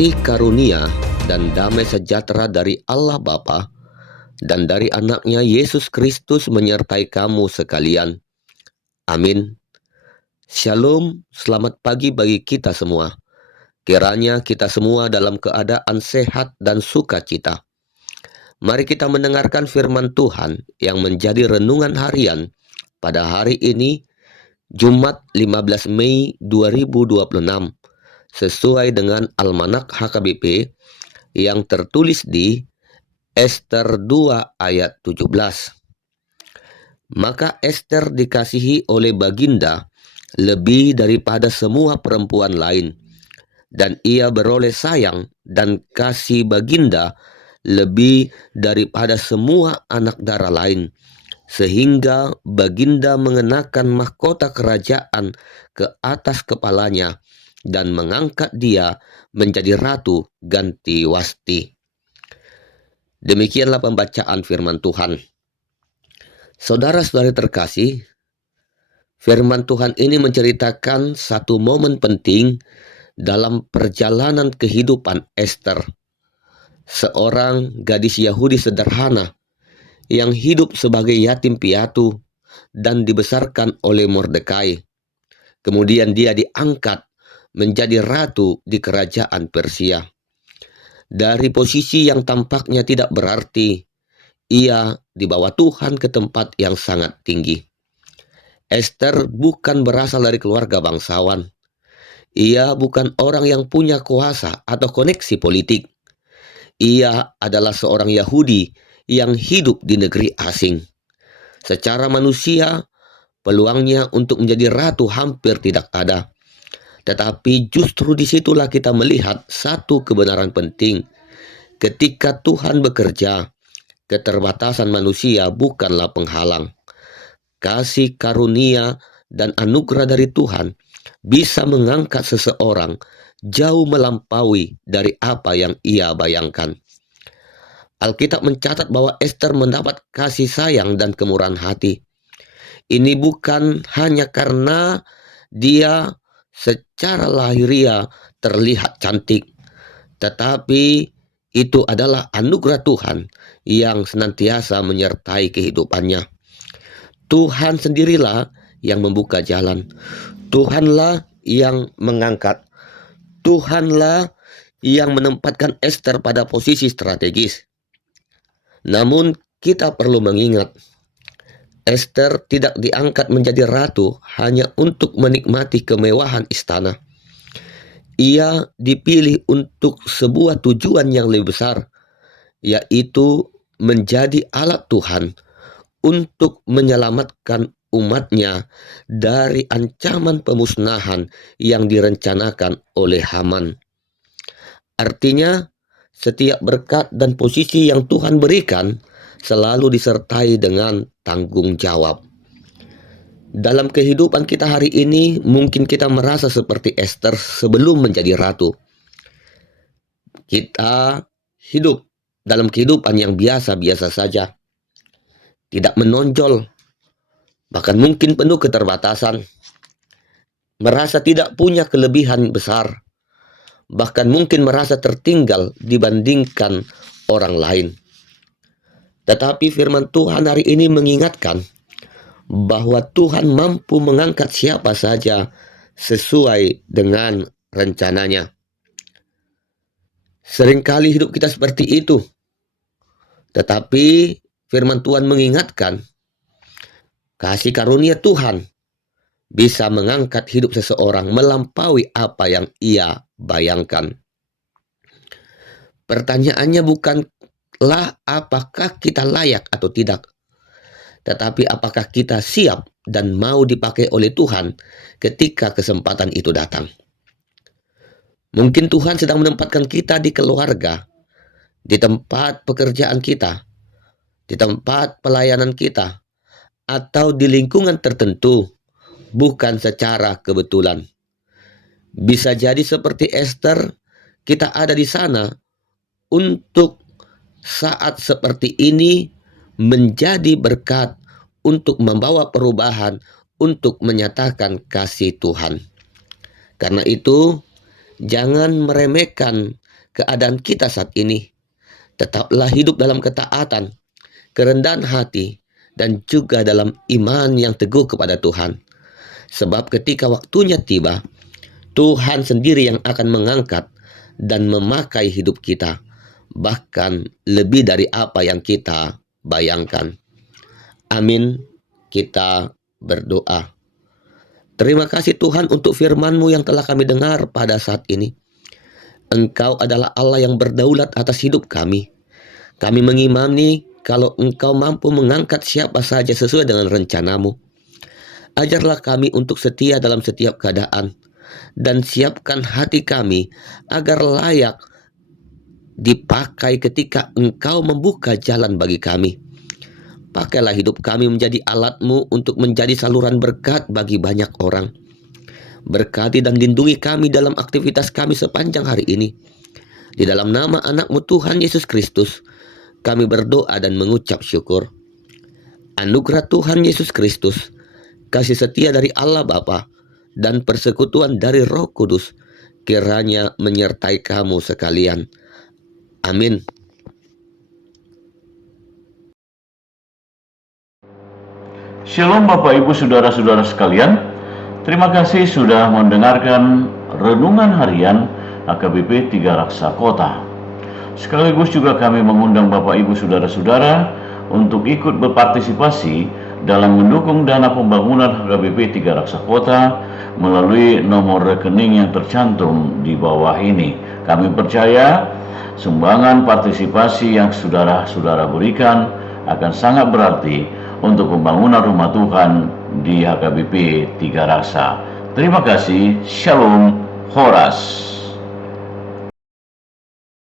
Kasih karunia dan damai sejahtera dari Allah Bapa dan dari anaknya Yesus Kristus menyertai kamu sekalian. Amin. Shalom, selamat pagi bagi kita semua. Kiranya kita semua dalam keadaan sehat dan sukacita. Mari kita mendengarkan firman Tuhan yang menjadi renungan harian pada hari ini, Jumat 15 Mei 2026, sesuai dengan Almanak HKBP yang tertulis di Ester 2 ayat 17. Maka Ester dikasihi oleh Baginda lebih daripada semua perempuan lain, dan ia beroleh sayang dan kasih Baginda lebih daripada semua anak dara lain, sehingga Baginda mengenakan mahkota kerajaan ke atas kepalanya dan mengangkat dia menjadi ratu ganti Wasti. Demikianlah pembacaan firman Tuhan. Saudara-saudari terkasih, firman Tuhan ini menceritakan satu momen penting dalam perjalanan kehidupan Ester, seorang gadis Yahudi sederhana yang hidup sebagai yatim piatu dan dibesarkan oleh Mordekai. Kemudian dia diangkat menjadi ratu di kerajaan Persia. Dari posisi yang tampaknya tidak berarti, ia dibawa Tuhan ke tempat yang sangat tinggi. Ester bukan berasal dari keluarga bangsawan. Ia bukan orang yang punya kuasa atau koneksi politik. Ia adalah seorang Yahudi yang hidup di negeri asing. Secara manusia, peluangnya untuk menjadi ratu hampir tidak ada. Tetapi justru disitulah kita melihat satu kebenaran penting. Ketika Tuhan bekerja, keterbatasan manusia bukanlah penghalang. Kasih karunia dan anugerah dari Tuhan bisa mengangkat seseorang jauh melampaui dari apa yang ia bayangkan. Alkitab mencatat bahwa Ester mendapat kasih sayang dan kemurahan hati. Ini bukan hanya karena dia secara lahiriah terlihat cantik, tetapi itu adalah anugerah Tuhan yang senantiasa menyertai kehidupannya. Tuhan sendirilah yang membuka jalan. Tuhanlah yang mengangkat. Tuhanlah yang menempatkan Ester pada posisi strategis. Namun kita perlu mengingat, Ester tidak diangkat menjadi ratu hanya untuk menikmati kemewahan istana. Ia dipilih untuk sebuah tujuan yang lebih besar, yaitu menjadi alat Tuhan untuk menyelamatkan umatnya dari ancaman pemusnahan yang direncanakan oleh Haman. Artinya, setiap berkat dan posisi yang Tuhan berikan selalu disertai dengan tanggung jawab. Dalam kehidupan kita hari ini, mungkin kita merasa seperti Ester sebelum menjadi ratu. Kita hidup dalam kehidupan yang biasa-biasa saja, tidak menonjol, bahkan mungkin penuh keterbatasan, merasa tidak punya kelebihan besar, bahkan mungkin merasa tertinggal dibandingkan orang lain. Tetapi firman Tuhan hari ini mengingatkan bahwa Tuhan mampu mengangkat siapa saja sesuai dengan rencananya. Seringkali hidup kita seperti itu, tetapi firman Tuhan mengingatkan kasih karunia Tuhan bisa mengangkat hidup seseorang melampaui apa yang ia bayangkan. Pertanyaannya bukanlah apakah kita layak atau tidak, tetapi apakah kita siap dan mau dipakai oleh Tuhan ketika kesempatan itu datang. Mungkin Tuhan sedang menempatkan kita di keluarga, di tempat pekerjaan kita, di tempat pelayanan kita, atau di lingkungan tertentu, bukan secara kebetulan. Bisa jadi seperti Ester, kita ada di sana untuk saat seperti ini menjadi berkat untuk membawa perubahan, untuk menyatakan kasih Tuhan. Karena itu, jangan meremehkan keadaan kita saat ini. Tetaplah hidup dalam ketaatan, kerendahan hati, dan juga dalam iman yang teguh kepada Tuhan. Sebab ketika waktunya tiba, Tuhan sendiri yang akan mengangkat dan memakai hidup kita, bahkan lebih dari apa yang kita bayangkan. Amin. Kita berdoa. Terima kasih Tuhan untuk firman-Mu yang telah kami dengar pada saat ini. Engkau adalah Allah yang berdaulat atas hidup kami. Kami mengimani kalau Engkau mampu mengangkat siapa saja sesuai dengan rencana-Mu. Ajarlah kami untuk setia dalam setiap keadaan, dan siapkan hati kami agar layak dipakai ketika Engkau membuka jalan bagi kami. Pakailah hidup kami menjadi alat-Mu untuk menjadi saluran berkat bagi banyak orang. Berkati dan lindungi kami dalam aktivitas kami sepanjang hari ini. Di dalam nama anak-Mu Tuhan Yesus Kristus, kami berdoa dan mengucap syukur. Anugerah Tuhan Yesus Kristus, kasih setia dari Allah Bapa, dan persekutuan dari Roh Kudus kiranya menyertai kamu sekalian. Amin. Shalom Bapak Ibu Saudara-saudara sekalian. Terima kasih sudah mendengarkan Renungan Harian HKBP 3 Raksa Kota. Sekaligus juga kami mengundang Bapak Ibu Saudara-saudara untuk ikut berpartisipasi dalam mendukung dana pembangunan HKBP 3 Raksa Kota melalui nomor rekening yang tercantum di bawah ini. Kami percaya sumbangan partisipasi yang saudara-saudara berikan akan sangat berarti untuk pembangunan rumah Tuhan di HKBP 3 Raksa. Terima kasih. Shalom. Horas.